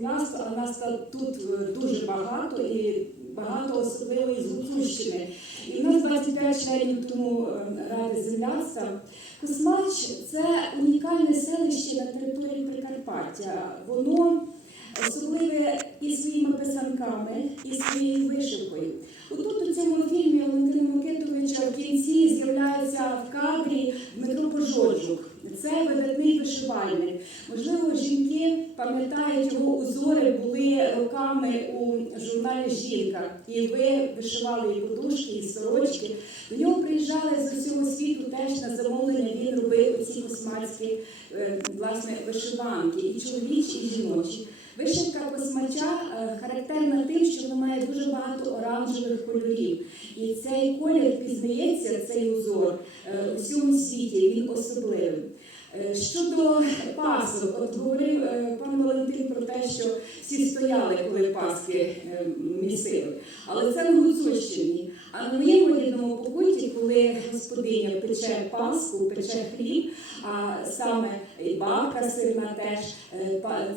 М'ясо, а нас тут е, дуже багато і багато особливо із. І в нас 25 членів тому е, ради земляцтва. Космач це унікальне селище на території Прикарпаття. Воно особливе і своїми писанками, і своєю вишивкою. Отут у цьому фільмі Валентина Микитовича в кінці з'являється в кадрі Дмитро Пожоджук. Це видатний вишивальник. Жінки пам'ятають його узори були роками у журналі Жінка. І ви вишивали і подушки, і сорочки. До нього приїжджали з усього світу теж на замовлення. Він робив оці космацькі е, власне вишиванки, і чоловічі, і жіночі. Вишивка космача е, характерна тим, що вона має дуже багато оранжевих кольорів. І цей колір пізнається, цей узор е, у всьому світі, він особливий. Е, Щодо пасок, от говорив е, пан Валентин про те, що всі стояли, коли паски е, місили. Але це на Гуцульщині. А на моєму рідному покуті, коли господиня пече паску, пече хліб, а саме і бабка сирна теж,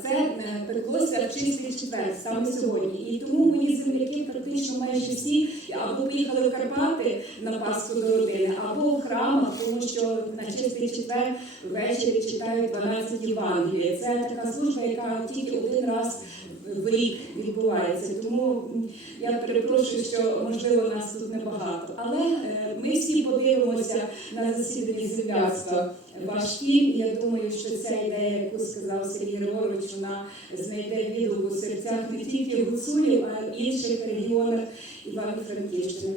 це пеклося чистий четвер, саме сьогодні. І тому мої земляки практично майже всі або поїхали в Карпати на Пасху до родини, або в храмах, тому що на чистий четвер ввечері читають 12 Євангелія. Це така служба, яка тільки один раз в рік відбувається. Тому я перепрошую, що можливо нас тут небагато. Але е, ми всі подивимося на засіданні земляцтва. Ваш фільм, я думаю, що ця ідея, яку сказав Сергій Григорович, вона знайде відгук у серцях не тільки гуцулів, а й інших регіонах Івано-Франківщини.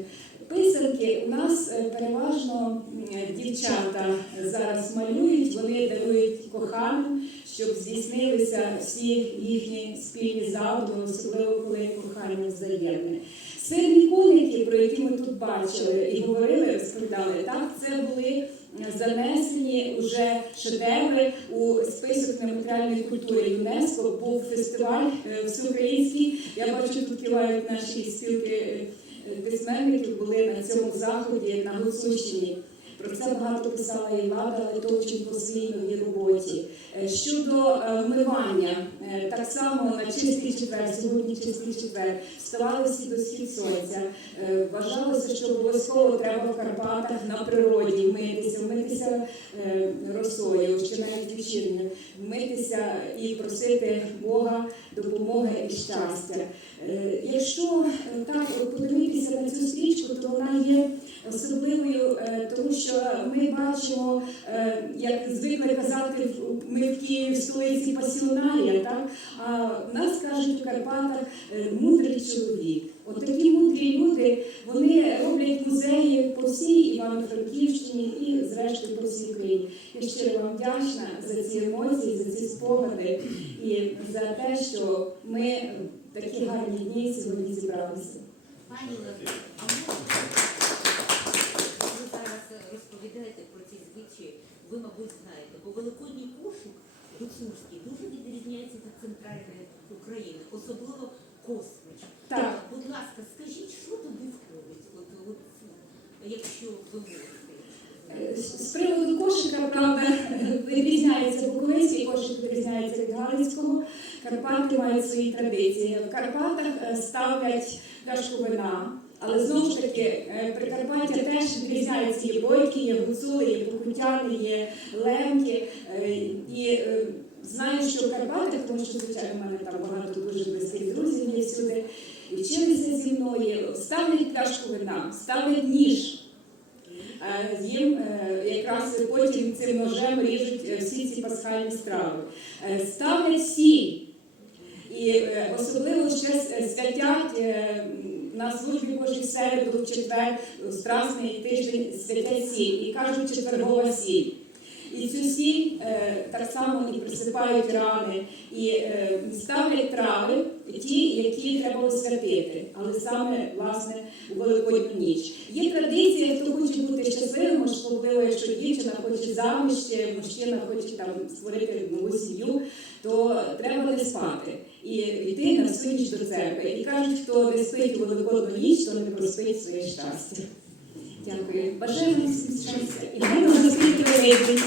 Писанки у нас е, переважно дівчата зараз малюють, вони дарують коханим, щоб здійснилися всі їхні спільні задуми, особливо коли кохання взаємне. Сирні коники, про які ми тут бачили і говорили, розповідали, так це були занесені вже шедеври у список нематеріальної культури ЮНЕСКО. Був фестиваль е, всеукраїнський. Я бачу, тут кивають наші спілки е, письменників були на цьому заході на Гуцульщині. Про це багато писала і Влада Литовченко в своїй роботі. Е, Щодо е, вмивання, е, так само на чистий четвер, сьогодні чистий четвер, вставали всі до схід сонця. Вважалося, що обов'язково треба в Карпатах на природі вмитися е, росою, чи навіть вечірньо, вмитися і просити Бога допомоги і щастя. Якщо так подивитися на цю стрічку, то вона є особливою, е, що ми бачимо, е, як звикли казати, ми в Києві в столиці пасіонарія, так? а нас кажуть в Карпатах е, мудрий чоловік. От такі мудрі люди, вони роблять музеї по всій Івано-Франківщині і, зрештою, по всій Україні. Я щиро вам вдячна за ці емоції, за ці спогади і за те, що ми такі гарні дні сьогодні зібралися. Пані Олено, а можна ви зараз розповідаєте про ці звичаї, ви, мабуть, знаєте, бо Великодній кошик гуцульський дуже відрізняється від центральної України, особливо космич. Так. Будь ласка, скажіть, що туди входить, от, от, якщо ви можете. З приводу кошика, правда, відрізняється Буковинський кошик відрізняється від Галицького. Карпати мають свої традиції. В Карпатах е, ставлять пляшку вина. Але знову ж таки, е, Прикарпаття теж відрізняється. Є бойки, є гуцули, є покутяни, є лемки. Е, І е, знаю, що в тому що, звичайно, в мене там багато дуже близьких друзів є всюди, і вчилися зі мною, ставлять пляшку вина, ставлять ніж. Їм якраз потім цим ножем ріжуть всі ці пасхальні страви. Ставлять сіль. І особливо ще святять на службі в середу, в четвер, в страсний тиждень святе сіль і кажуть четвергова сіль. І цю сіль е, так само і присипають рани, і е, ставлять трави, ті, які треба освятити, але саме власне у Великодню ніч. Є традиція, хто хоче бути щасливим, можливо, якщо дівчина хоче заміж, чи мужчина хоче там створити нову сім'ю, то треба не спати і йти на всю ніч до церкви. І кажуть, хто не спить у Великодну ніч, то не проспить своє щастя. Дякую. Бажаю вам всім щастя і гарного наслідки великий.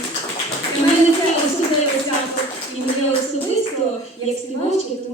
І мене це особливо свято і моє особисто як співачки, тому